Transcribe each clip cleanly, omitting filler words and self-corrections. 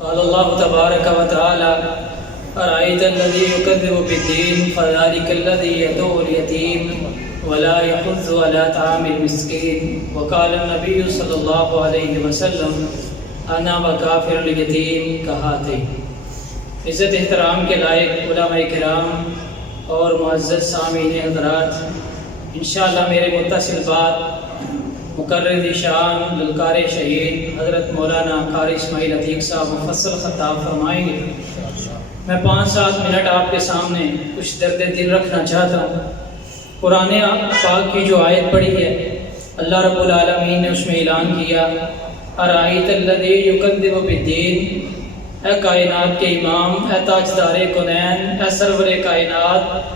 قال الله تبارك وتعالى أرأيت الذي يكذب بالدين فذلك الذي يدعو اليتيم ولا يحض على طعام المسكين وقال النبي صلى الله عليه وسلم أنا وكافر اليتيم كهاتين۔ عزت احترام کے لائق علماء کرام اور معزز سامعین حضرات، انشاءاللہ میرے متصل بات مقرر شان للکار شہید حضرت مولانا قاری اسماعیل عتیق صاحب مفصل خطاب فرمائیں گے۔ میں 5-7 منٹ آپ کے سامنے کچھ درد دل رکھنا چاہتا ہوں۔ قرآن پاک کی جو آیت پڑھی ہے، اللہ رب العالمین نے اس میں اعلان کیا ارائیت الذی یکذب بالدین، اے کائنات کے امام، اے تاجدار کونین، اے سرور کائنات،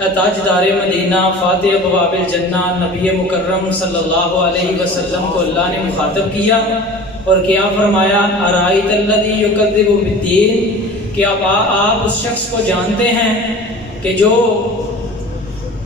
اے تاجدار مدینہ، فاتح ابواب الجنہ، نبی مکرم صلی اللہ علیہ وسلم کو اللہ نے مخاطب کیا اور کیا فرمایا ارائیت الذی یکذب بالدین، کہ آپ اس شخص کو جانتے ہیں کہ جو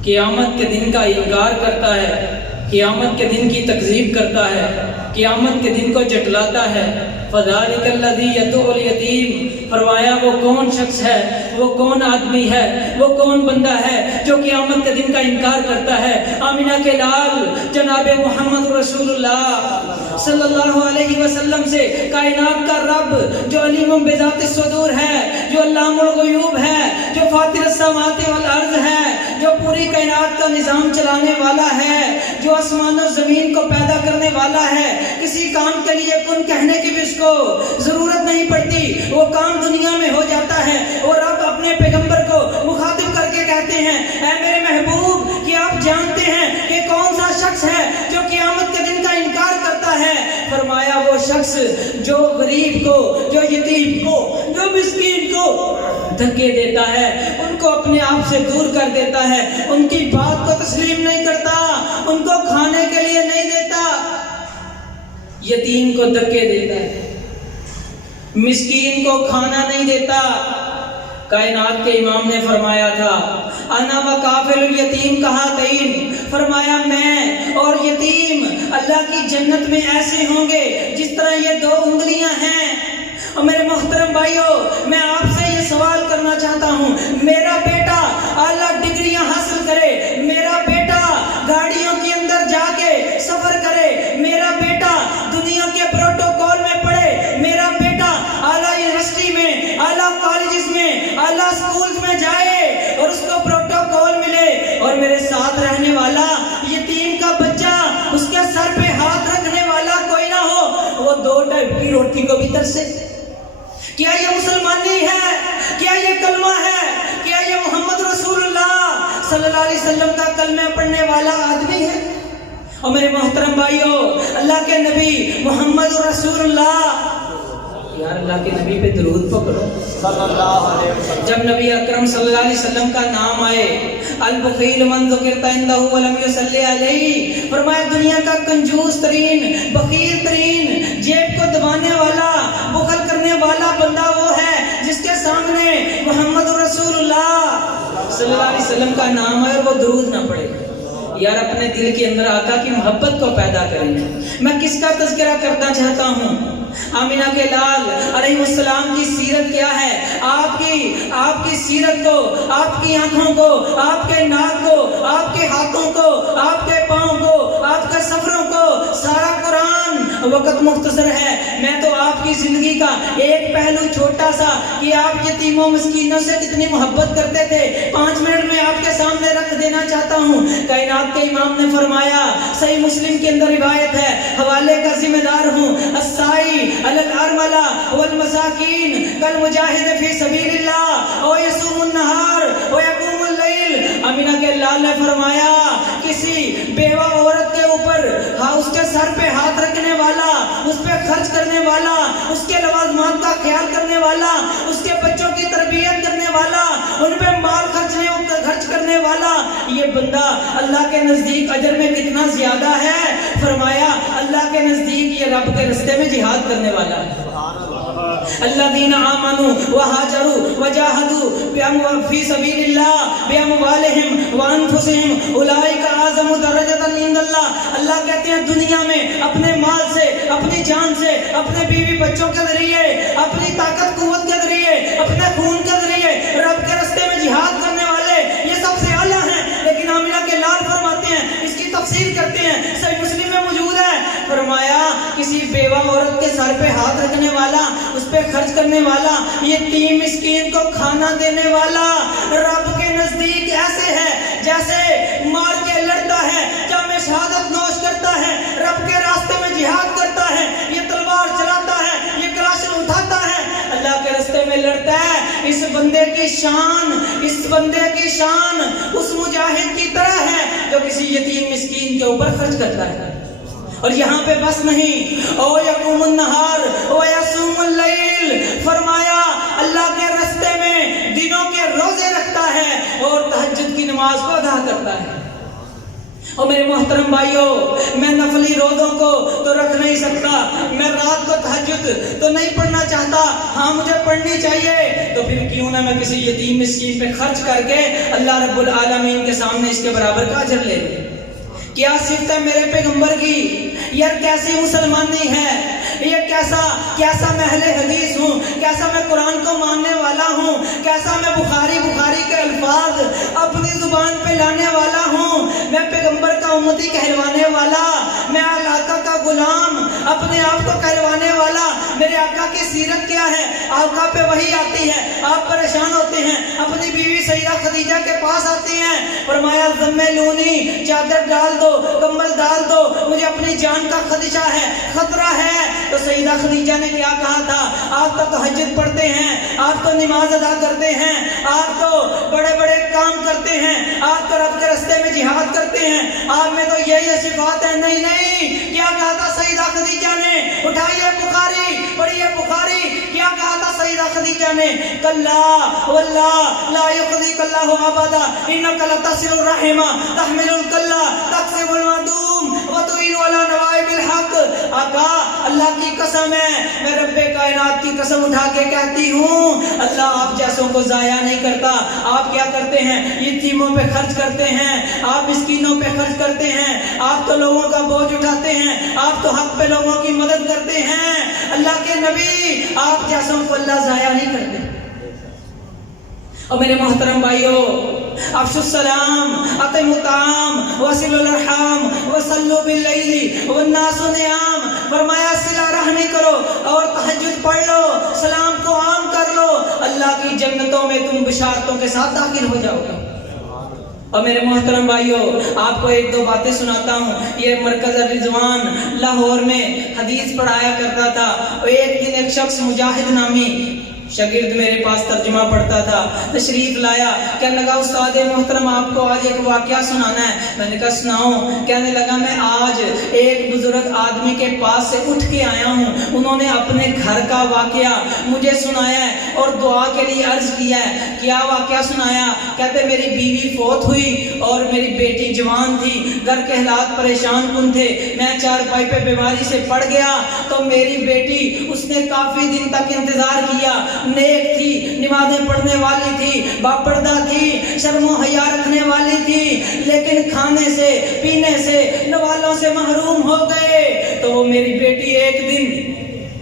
قیامت کے دن کا انکار کرتا ہے، قیامت کے دن کی تکذیب کرتا ہے، قیامت کے دن کو جھٹلاتا ہے۔ فذلک الذی یدعو الیتیم، فرمایا وہ کون شخص ہے، وہ کون آدمی ہے، وہ کون بندہ ہے جو قیامت کے دن کا انکار کرتا ہے۔ آمینہ کے لال جناب محمد رسول اللہ صلی اللہ علیہ وسلم سے کائنات کا رب جو علیم بذات الصدور ہے، جو علام الغیوب ہے، جو فاطر السماوات والارض ہے، جو پوری کائنات کا نظام چلانے والا ہے، جو آسمان و زمین کو پیدا کرنے والا ہے، کسی کام کے لیے کن کہنے کی بھی اس کو ضرورت نہیں پڑتی، وہ کام دنیا میں ہو جاتا ہے۔ اور رب اپنے پیغمبر کو مخاطب کر کے کہتے ہیں اے میرے محبوب، کہ آپ جانتے ہیں کہ کون سا شخص ہے جو قیامت کے دن کا انکار کرتا ہے۔ فرمایا وہ شخص جو غریب کو، جو یتیم کو، جو مسکین کو دھکے دیتا ہے، ان کو اپنے آپ سے دور کر دیتا ہے، ان کی بات کو تسلیم نہیں کرتا، ان کو کھانے کے لیے نہیں دیتا، یتیم کو دھکے دیتا ہے، مسکین کو کھانا نہیں دیتا۔ کائنات کے امام نے فرمایا تھا انا وکافل الیتیم کہاتین، فرمایا میں اور یتیم اللہ کی جنت میں ایسے ہوں گے جس طرح یہ 2 انگلیاں ہیں۔ اور میرے محترم بھائیوں، میں آپ سے یہ سوال کرنا چاہتا ہوں، میرا بیٹا اعلیٰ ڈگریاں حاصل کرے، میرا بیٹا گاڑیوں کے اندر جا کے سفر کرے، میرا بیٹا دنیا کے پروٹوکول میں پڑھے، میرا بیٹا اعلیٰ یونیورسٹی میں، اعلیٰ کالجز میں، اعلیٰ سکولز میں جائے اور اس کو پروٹوکول ملے، اور میرے ساتھ رہنے والا یتیم کا بچہ، اس کے سر پہ ہاتھ رکھنے والا کوئی نہ ہو، وہ 2 ٹائم کی روٹی کو بھی ترسے۔ کیا یہ مسلمانی ہے؟ کیا یہ کلمہ ہے؟ کیا یہ محمد رسول اللہ صلی اللہ علیہ وسلم کا کلمہ پڑھنے والا آدمی ہے؟ اور میرے محترم بھائیوں، اللہ کے نبی محمد رسول اللہ، یار اللہ کے نبی پہ درود پکڑو صلی اللہ علیہ وسلم۔ جب نبی اکرم صلی اللہ علیہ وسلم کا نام آئے، البخیل من ذکرت عنده ولم يصلی علیہ، فرمایا دنیا کا کنجوس ترین، بخیل ترین، جیب کو دبانے والا، بخل کرنے والا بندہ وہ ہے جس کے سامنے محمد رسول اللہ صلی اللہ علیہ وسلم کا نام آئے اور وہ درود نہ پڑھے۔ یار اپنے دل کے اندر آقا کی محبت کو پیدا کریں۔ میں کس کا تذکرہ کرنا چاہتا ہوں؟ آمینہ کے لال علیہ السلام کی سیرت کیا ہے؟ آپ کی سیرت کو، آپ کی آنکھوں کو، آپ کے ناک کو، آپ کے ہاتھوں کو، آپ کے پاؤں کو، آپ کے سفروں کو، سارا قرآن وقت مختصر ہے، میں تو آپ کی زندگی کا ایک پہلو چھوٹا سا کہ آپ یتیموں مسکینوں سے کتنی محبت کرتے تھے 5 منٹ میں آپ کے سامنے رکھ دینا چاہتا ہوں۔ کائنات کے امام نے فرمایا، صحیح مسلم کے اندر روایت ہے، حوالے کا ذمہ دار ہوں، السائی علی الارملہ والمساکین کالمجاہد فی سبیل اللہ او یصوم النہار و یقوم اللیل۔ امینہ کے لال نے فرمایا کسی بیوہ عورت کے اوپر اس کے سر پہ ہاتھ رکھنے والا، اس پہ خرچ کرنے والا، اس کے لوازمات کا خیال کرنے والا، اس کے بچوں کی تربیت کرنے والا، ان پہ مال خرچ کرنے والا، یہ بندہ اللہ کے نزدیک اجر میں کتنا زیادہ ہے؟ فرمایا اللہ کے نزدیک یہ رب کے رستے میں جہاد کرنے والا ہے۔ الذین آمنوا وہاجروا وجاہدوا فی سبیل اللہ باموالہم وانفسہم اولئک اعظم درجۃ عند اللہ۔ اللہ کہتے ہیں دنیا میں اپنے مال سے، اپنی جان سے، اپنے بیوی بچوں کے ذریعے اپنی طاقت قوت کے ذریعے، اپنے خون کے ذریعے رب کے راستے میں جہاد کرنے والے یہ سب سے اعلیٰ ہیں۔ لیکن آمنہ کے لال فرماتے ہیں، اس کی تفسیر کرتے ہیں، صحیح مسلم میں موجود ہے، فرمایا کسی بیوہ عورت کے سر پہ ہاتھ رکھنے والا، اس پہ خرچ کرنے والا، یتیم مسکین کو کھانا دینے والا رب کے نزدیک ایسے ہے جیسے مار کے لڑتا ہے، جام شہادت نوش کرتا ہے، رب کے راستے میں جہاد کرتا ہے، یہ تلوار چلاتا ہے، یہ کلاشن اٹھاتا ہے، اللہ کے راستے میں لڑتا ہے۔ اس بندے کی شان اس مجاہد کی طرح ہے جو کسی یتیم مسکین کے اوپر خرچ کرتا ہے۔ اور یہاں پہ بس نہیں، او یقوم النہار او یصوم اللیل، فرمایا اللہ کے راستے میں دنوں کے روزے رکھتا ہے اور تہجد کی نماز کو ادا کرتا ہے۔ اور میرے محترم بھائیوں، میں نفلی روزوں کو تو رکھ نہیں سکتا، میں رات کو تہجد تو نہیں پڑھنا چاہتا، ہاں مجھے پڑھنی چاہیے، تو پھر کیوں نہ میں کسی یتیم مسکین پہ خرچ کر کے اللہ رب العالمین کے سامنے اس کے برابر کا اجر لے لوں۔ کیا صفت ہے میرے پیغمبر کی، یار کیسی مسلمانی ہے، یہ کیسا میں اہل حدیث ہوں، کیسا میں قرآن کو ماننے والا ہوں، کیسا میں بخاری کے الفاظ اپنی زبان پہ لانے والا ہوں، میں پیغمبر کا امتی کہلوانے والا، میں آقا کا غلام اپنے آپ کو کہلوانے والا۔ میرے آقا کی سیرت کیا ہے؟ آقا پہ وحی آتی ہے، آپ پریشان ہوتے ہیں، اپنی بیوی سیدہ خدیجہ کے پاس آتی ہیں، فرمایا زملونی، چادر ڈال دو، کمبل ڈال دو، مجھے اپنی جان کا خدشہ ہے، خطرہ ہے۔ تو سیدہ خدیجہ نے کیا کہا تھا؟ آپ تو تہجد پڑھتے ہیں، آپ تو نماز ادا کرتے ہیں، آپ تو بڑے بڑے کام کرتے ہیں، آپ تو رب کے راستے میں جہاد کرتے ہیں، آپ میں تو یہ صفات ہے۔ نہیں، کیا کہا تھا سیدہ خدیجہ نے؟ اٹھائیے بخاری، پڑھیے بخاری، کیا کہا تھا سیدہ خدیجہ نے؟ کلا واللہ لا یخزیک اللہ ابدا انک لتصل الرحم تحمل الکلا تکسب المعدوم وتعین علی نوائب الحق۔ آقا اللہ کی قسم ہے، میں رب کائنات کی قسم اٹھا کے کہتی ہوں، اللہ آپ جیسوں کو ضائع نہیں کرتا۔ آپ کیا کرتے ہیں؟ یتیموں پہ خرچ کرتے ہیں، آپ مسکینوں پہ خرچ کرتے ہیں، آپ تو لوگوں کا بوجھ اٹھاتے ہیں، آپ تو حق پہ لوگوں کی مدد کرتے ہیں۔ اللہ کے نبی، آپ جیسوں کو اللہ ضائع نہیں کرتے۔ اور میرے محترم بھائیوں، افشوا السلام، اطعموا الطعام، وصلوا الارحام، وصلوا باللیل والناس نیام، فرمایا صلہ رحمی کرو اور تہجد پڑھ لو، سلام کو عام کر لو، اللہ کی جنتوں میں تم بشارتوں کے ساتھ داخل ہو جاؤ گے۔ اور میرے محترم بھائیوں، آپ کو ایک دو باتیں سناتا ہوں۔ یہ مرکز الرضوان لاہور میں حدیث پڑھایا کرتا تھا، اور ایک دن ایک شخص مجاہد نامی شاگرد میرے پاس ترجمہ پڑھتا تھا، تشریف لایا، کہنے لگا استاد محترم آپ کو آج ایک واقعہ سنانا ہے۔ میں نے کہا سناؤ۔ کہنے لگا میں آج ایک بزرگ آدمی کے پاس سے اٹھ کے آیا ہوں، انہوں نے اپنے گھر کا واقعہ مجھے سنایا ہے اور دعا کے لیے عرض کیا ہے۔ کیا واقعہ سنایا؟ کہتے میری بیوی فوت ہوئی اور میری بیٹی جوان تھی، گھر کے حالات پریشان کن تھے، میں چارپائی پہ بیماری سے پڑ گیا، تو میری بیٹی اس نے کافی دن تک انتظار کیا، نیک تھی، نمازیں پڑھنے والی تھی، باپردہ تھی، شرم و حیا رکھنے والی تھی، لیکن کھانے سے پینے سے نوالوں سے محروم ہو گئے۔ تو وہ میری بیٹی ایک دن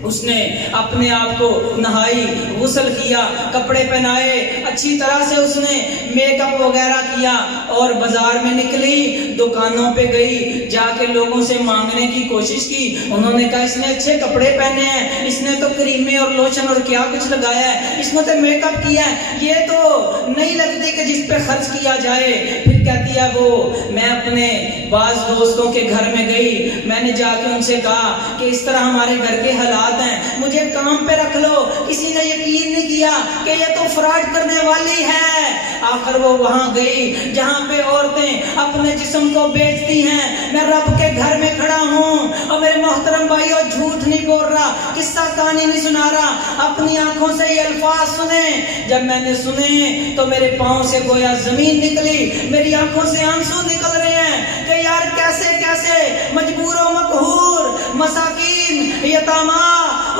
اس نے اپنے آپ کو نہائی، غسل کیا، کپڑے پہنائے، اچھی طرح سے اس نے میک اپ وغیرہ کیا اور بازار میں نکلی، دکانوں پہ گئی، جا کے لوگوں سے مانگنے کی کوشش کی۔ انہوں نے کہا اس نے اچھے کپڑے پہنے ہیں، اس نے تو کریمیں اور لوشن اور کیا کچھ لگایا ہے، اس نے تو میک اپ کیا ہے، یہ تو نہیں لگتی کہ جس پہ خرچ کیا جائے۔ پھر کہتی ہے وہ میں اپنے بعض دوستوں کے گھر میں گئی، میں نے جا کے ان سے کہا کہ اس طرح ہمارے گھر کے حالات ہیں، مجھے کام پہ رکھ لو۔ کسی نے یقین نہیں کیا کہ یہ تو فراڈ کرنے والی ہے۔ آخر وہ وہاں گئی جہاں پہ عورتیں اپنے جسم کو بیچتی ہیں۔ میں رب کے گھر میں کھڑا ہوں اور میرے محترم بھائیوں جھوٹ نہیں بول رہا، قصہ کہانی نہیں سنا رہا، اپنی آنکھوں سے یہ الفاظ سنے۔ جب میں نے سنے تو میرے پاؤں سے گویا زمین نکلی، میری آنکھوں سے آنسو نکل رہے ہیں کہ یار کیسے کیسے مجبور و مقہور مساکین، یتامہ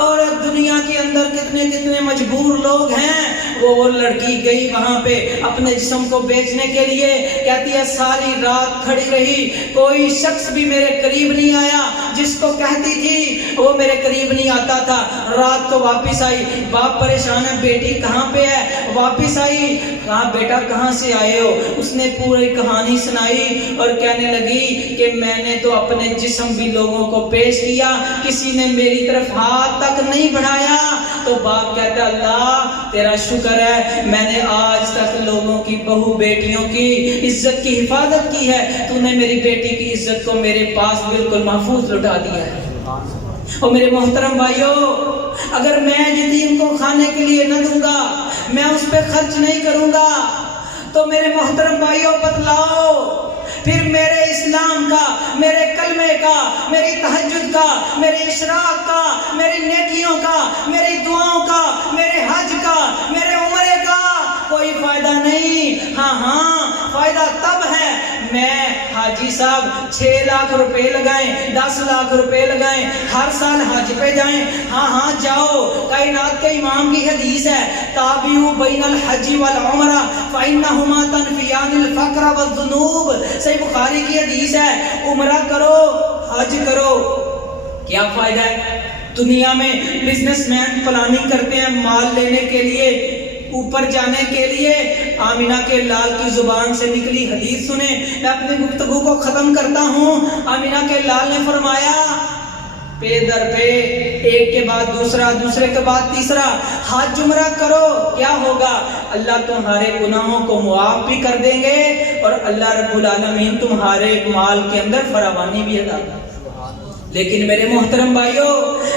اور دنیا کے اندر کتنے کتنے مجبور لوگ ہیں۔ وہ لڑکی گئی وہاں پہ اپنے جسم کو بیچنے کے لیے، کہتی ہے ساری رات کھڑی رہی، کوئی شخص بھی میرے قریب نہیں آیا، جس کو کہتی تھی وہ میرے قریب نہیں آتا تھا. رات کو واپس آئی, باپ پریشان ہے, بیٹی کہاں پہ ہے, واپس آئی, کہا بیٹا کہاں سے آئے ہو. اس نے پوری کہانی سنائی اور کہنے لگی کہ میں نے تو اپنے جسم بھی لوگوں کو پیش کیا, کسی نے میری طرف ہاتھ تک نہیں بڑھایا. تو باپ کہتا اللہ تیرا شکر ہے, میں نے آج تک لوگوں کی بہو بیٹیوں کی عزت کی حفاظت کی ہے, تو نے میری بیٹی کی عزت کو میرے پاس بالکل محفوظ لٹا دیا ہے. اور میرے محترم بھائیوں, اگر میں یتیم کو کھانے کے لیے نہ دوں گا, میں اس پہ خرچ نہیں کروں گا, تو میرے محترم بھائیوں بتلاؤ پھر میرے اسلام کا, میرے کلمے کا, میری تہجد کا, میرے اشراق کا, میری نیکیوں کا, میری دعاؤں کا, میرے حج کا, میرے عمرے کا کوئی فائدہ نہیں. ہاں فائدہ تب ہے میں حاجی صاحب 6 لاکھ روپے لگائیں, 10 لاکھ روپے لگائیں, ہر سال حج پہ جائیں. ہاں جاؤ, کائنات کے امام کی حدیث ہے تابعوا بین الحج والعمرہ فإنہما تنفیان الفقر والذنوب. صحیح بخاری کی حدیث ہے, عمرہ کرو حج کرو. کیا فائدہ ہے؟ دنیا میں بزنس مین پلاننگ کرتے ہیں مال لینے کے لیے, اوپر جانے کے لیے. آمینہ کے لال کی زبان سے نکلی حدیث سنیں, میں اپنی گفتگو کو ختم کرتا ہوں. آمینہ کے لال نے فرمایا پے در پہ, ایک کے بعد دوسرا, دوسرے کے بعد تیسرا, حج عمرہ کرو. کیا ہوگا؟ اللہ تمہارے گناہوں کو معاف بھی کر دیں گے اور اللہ رب العالمین تمہارے مال کے اندر فراوانی بھی عطا. لیکن میرے محترم بھائیوں,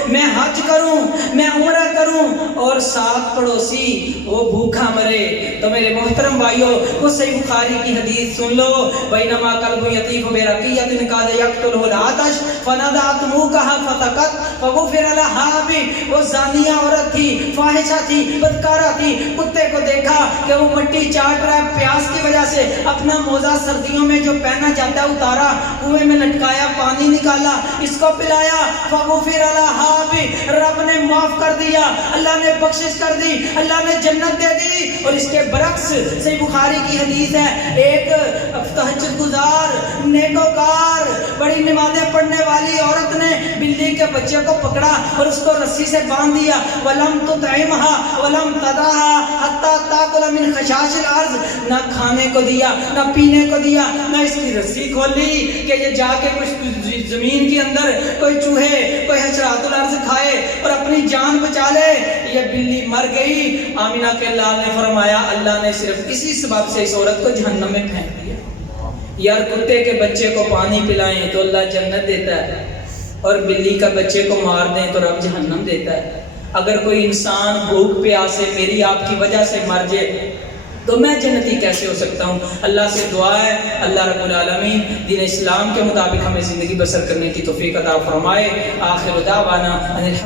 میں حج کروں, میں عمرہ کروں اور ساتھ پڑوسی وہ بھوکا مرے, تو میرے محترم بھائیوں وہ صحیح بخاری کی حدیث سن لو. بینما کلب یطیف برقیۃ کاد یقتلہ العطش فنادعتموکہ فتقت فغفر لها بھی. وہ زانیہ عورت تھی, فاحشہ تھی, بدکارہ تھی. کتے کو دیکھا کہ وہ مٹی چاٹ رہا ہے پیاس کی وجہ سے, اپنا موزہ سردیوں میں جو پہنا جاتا ہے اتارا, کنویں میں لٹکایا, پانی نکالا, اس کو پلایا. فغفر لها بھی, رب نے معاف کر دیا, اللہ نے بخشش کر دی, اللہ نے جنت دے دی. اور اس کے برعکس صحیح بخاری کی حدیث ہے, ایک تہجد گزار, نیکوکار, بڑی نمازیں پڑھنے والی عورت نے بلی کے بچے کو پکڑا اور اس کو رسی سے باندھ دیا. ولم تطعمها ولم تدعها حتى تاكل من خشاش الارض. نہ کھانے کو دیا, نہ پینے کو دیا, نہ اس کی رسی کھولی کہ یہ جا کے کچھ زمین کے اندر کوئی چوہے, کوئی حشرات الارض کھائے اور اپنی جان بچا لے. یہ بلی مر گئی. آمینہ کے لال نے فرمایا اللہ نے صرف اسی سبب سے اس عورت کو جہنم میں پھینک دیا. یار کتے کے بچے کو پانی پلائیں تو اللہ جنت دیتا ہے, اور بلی کا بچے کو مار دیں تو رب جہنم دیتا ہے. اگر کوئی انسان بھوک پیاس سے میری آپ کی وجہ سے مر جائے تو میں جنتی کیسے ہو سکتا ہوں؟ اللہ سے دعا ہے اللہ رب العالمین دین اسلام کے مطابق ہمیں زندگی بسر کرنے کی توفیق عطا فرمائے. آخر دعوانا